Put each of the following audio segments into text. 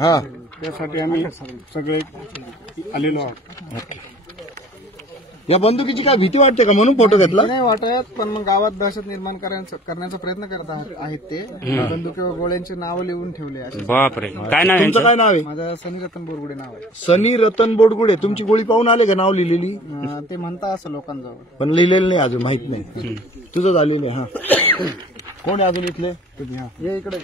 हा, त्यासाठी आम्ही सगळे आलेलो आहोत. या बंदुकीची काय भीती वाटते का म्हणून फोटो घेतला? नाही वाटत, पण मग गावात दहशत निर्माण करण्याचा प्रयत्न करत आहेत ते. बंदुकीवर गोळ्यांची नावं लिहून ठेवले. बापरे, काय नाव तुमचं काय नाव आहे? माझं सनी रतन बोरगुडे नाव आहे. सनी रतन बोडगुडे. तुमची गोळी पाहून आले का नाव लिहिलेली? ते म्हणता असं लोकांजवळ, पण लिहिलेलं नाही अजून, माहित नाही. तुझं झालेलं आहे. हा, कोण आहे अजून इथले? ये इकडे.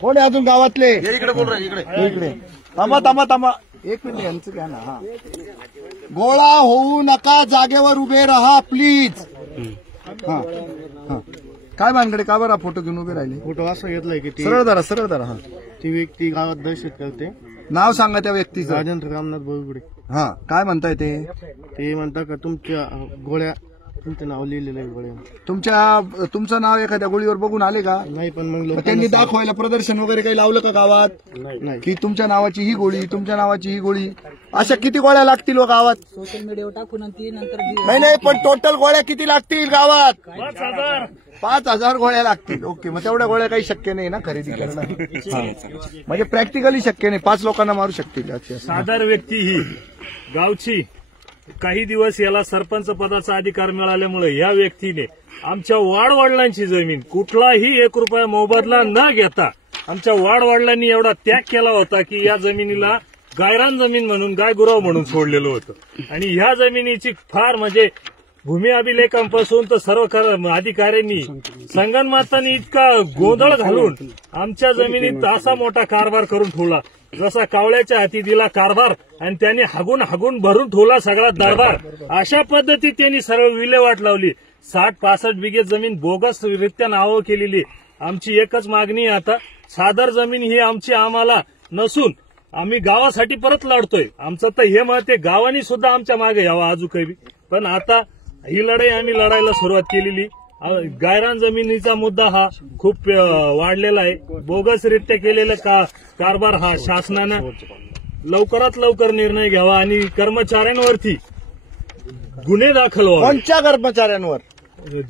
कोण आहे अजून गावातले? इकडे बोल रहा, इकडे. थांबा. एक मिनिट, यांचं घ्या ना. हा, गोळा होऊ नका, जागेवर उभे राहा प्लीज. हा, काय भानगडे, का बरं फोटो घेऊन उभे राहिले? फोटो असं घेतलाय की सरळ धरा. हा, ती व्यक्ती गावात दहशत करते. नाव सांगा त्या व्यक्तीचं. राजेंद्र रामनाथ बोरगुडे. हा, काय म्हणताय ते? ते म्हणतात का तुमच्या गोळ्या, तुमचं नाव लिहिलेलं आहे गोळ्या. तुमचं नाव एखाद्या गोळीवर बघून आले का? नाही, पण मग मग त्यांनी दाखवायला प्रदर्शन वगैरे काही लावलं का गावात? नाही. की तुमच्या नावाची ही गोळी, तुमच्या नावाची ही गोळी, अशा किती गोळ्या लागतील गावात? सोशल मीडियावर टाकून नंतर नाही, पण टोटल गोळ्या किती लागतील गावात? 5,000 गोळ्या लागतील. ओके, मग तेवढ्या गोळ्या काही शक्य नाही ना खरेदी करणं? म्हणजे प्रॅक्टिकली शक्य नाही. 5 लोकांना मारू शकतील. साधारण व्यक्ती ही गावची, काही दिवस याला सरपंच पदाचा अधिकार मिळाल्यामुळे या व्यक्तीने आमच्या वाडवडिलांची जमीन कुठलाही 1 रुपया मोबदला न घेता आमच्या वाडवडिलांनी एवढा त्याग केला होता की या जमिनीला गायरान जमीन म्हणून, गायगुराव म्हणून सोडलेलं होतं. आणि ह्या जमिनीची फार म्हणजे भूमी अभिलेखांपासून तर सर्व अधिकाऱ्यांनी संगनमतांनी इतका गोंधळ घालून आमच्या जमिनीत असा मोठा कारभार करून ठेवला, जसा कावळ्याच्या हाती दिला कारभार आणि त्यांनी हागून भरून ठेवला सगळा दरबार. अशा पद्धतीत त्यांनी सर्व विल्हेवाट लावली. 60-65 बिघे जमीन बोगसरित्या नावं केलेली. आमची एकच मागणी आहे आता, सादर जमीन ही आमची आम्हाला नसून आम्ही गावासाठी परत लढतोय. आमचं तर हे मत आहे, गावानी सुद्धा आमच्या मागे यावं अजूनही. पण आता ही लढाई आम्ही लढायला सुरुवात केलेली. गायरान जमिनीचा मुद्दा हा खूप वाढलेला आहे. बोगसरित्या केलेला कारभार हा शासनानं लवकरात लवकर निर्णय घ्यावा आणि कर्मचाऱ्यांवरती गुन्हे दाखल व्हावे. कोणत्या कर्मचाऱ्यांवर?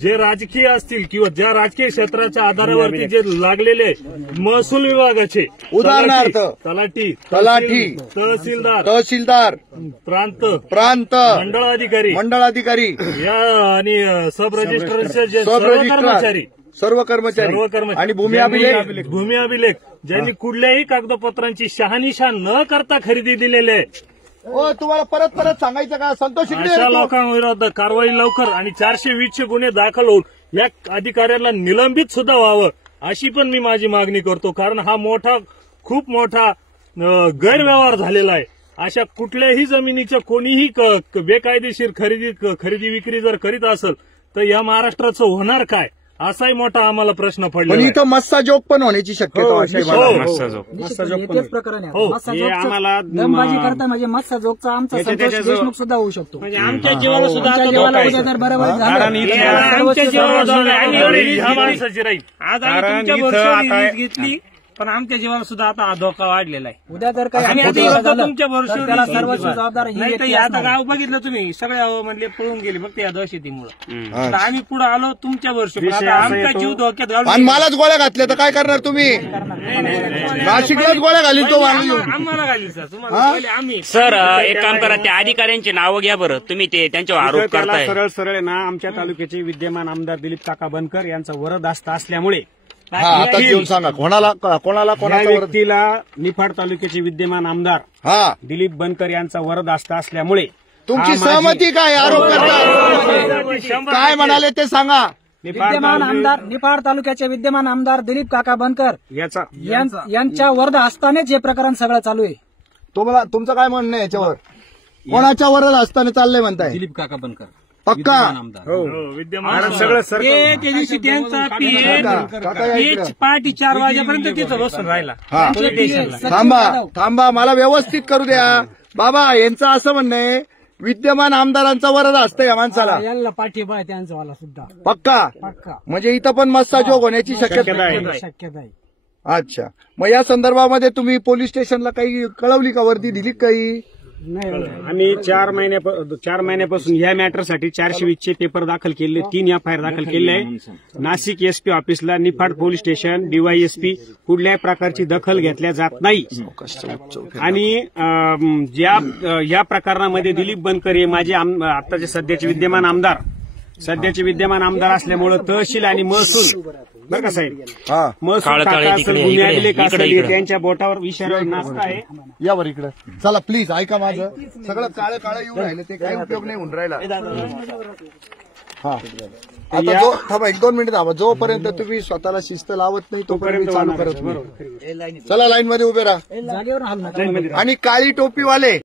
जे राजकीय असतील किंवा ज्या राजकीय क्षेत्राच्या आधारावरती जे लागलेले महसूल विभागाचे, उदाहरणार्थ तलाठी, तहसीलदार, प्रांत मंडळ अधिकारी या आणि सब रजिस्ट्रारचे जे सर्व कर्मचारी आणि भूमी अभिलेख ज्यांनी कुठल्याही कागदपत्रांची शहानिशा न करता खरेदी दिलेली आहे. तुम्हाला परत सांगायचं का? संतोष अशा लोकांविरोधात कारवाई लवकर आणि 420चे गुन्हे दाखल होऊन या अधिकाऱ्याला निलंबित सुद्धा व्हावं अशी पण मी माझी मागणी करतो. कारण हा खूप मोठा गैरव्यवहार झालेला आहे. अशा कुठल्याही जमिनीच्या कोणीही बेकायदेशीर खरेदी विक्री जर करीत असेल तर या महाराष्ट्राचं होणार काय, असाही मोठा आम्हाला प्रश्न पडला. पण इथं मस्साजोग पण होण्याची शक्यता तेच प्रकरण आहे. दमबाजी करता म्हणजे मस्साजोगचा आमचा संतोष देशमुख सुद्धा होऊ शकतो. म्हणजे आमच्या जीवाला सुद्धा उद्या जर बरोबर घेतली, पण आमच्या जीवाला सुद्धा आता धोका वाढलेला आहे. उद्या जर काही तुमच्या भरोश्यावर सर्वस्व जबाबदार नाही. आता गाव बघितलं तुम्ही, सगळ्या म्हणले पळून गेले फक्त या दहशतीमुळे. आम्ही पुढे आलो तुमच्या भरोश्यावर, आमचा जीव धोक्यात घालून आणि मलाच गोळ्या घातल्या तर काय करणार तुम्ही? नाशिकलाच गोळ्या घालील तो आम्हाला घालील सर. तुम्हाला आम्ही सर एक काम करा, त्या अधिकाऱ्यांची नावं घ्या बरं. तुम्ही ते त्यांच्यावर आरोप करताय. सरळ ना, आमच्या तालुक्याचे विद्यमान आमदार दिलीप काका बनकर यांचा वरदहस्त असल्यामुळे आता घेऊन सांगा कोणाला व्यक्तीला निफाड तालुक्याचे विद्यमान आमदार दिलीप बनकर यांचा वरदहस्त असल्यामुळे तुमची सहमती काय? आरोप करता काय म्हणाले ते सांगा. निफाड तालुक्याचे विद्यमान आमदार दिलीप काका बनकर यांच्या वरदहस्तानेच हे प्रकरण सगळं चालू आहे. तुम्हाला तुमचं काय म्हणणं आहे याच्यावर? कोणाच्या वरदहस्ताने चाललंय म्हणताय? दिलीप काका बनकर पक्का विद्यमान सगळं त्या दिवशी त्यांचा पीएच पहाटे 4 वाजेपर्यंत तिथं बसून राहिला. थांबा मला व्यवस्थित करू द्या बाबा. यांचं असं म्हणणं आहे विद्यमान आमदारांचा वरदहस्त या माणसाला याला पाठिंबा आहे त्यांचा सुद्धा पक्का. म्हणजे इथं पण मस्साजोग होण्याची शक्यता आहे. अच्छा, मग या संदर्भामध्ये तुम्ही पोलीस स्टेशनला काही कळवली का? वर्दी दिली काही? आम्ही 4 महिन्यापासून ह्या मॅटरसाठी 420 पेपर दाखल केले, 3 FIR दाखल केले आहे. नाशिक SP ऑफिसला, निफाड पोलीस स्टेशन, DYSP कुठल्याही प्रकारची दखल घेतल्या जात नाही. आणि या प्रकरणामध्ये दिलीप बनकर हे माझे आताचे सध्याचे विद्यमान आमदार असल्यामुळे तहसील आणि महसूल बरं का साहेब, महसूल खातं असेल, गुन्हे अभिलेख असेल, त्यांच्या बोटावर विषयावर नाचत आहे. यावर इकडे चला प्लीज, ऐका माझं. सगळं काळं काळं येऊन राहिलं, ते काही उपयोग नाही होऊन राहिला. आता जो थांबा, 1-2 मिनिट थांबा. जोपर्यंत तुम्ही स्वतःला शिस्त लावत नाही तोपर्यंत चालू करत नाही. चला लाईन मध्ये उभे राहा. जागेवर हलणार. आणि काळी टोपीवाले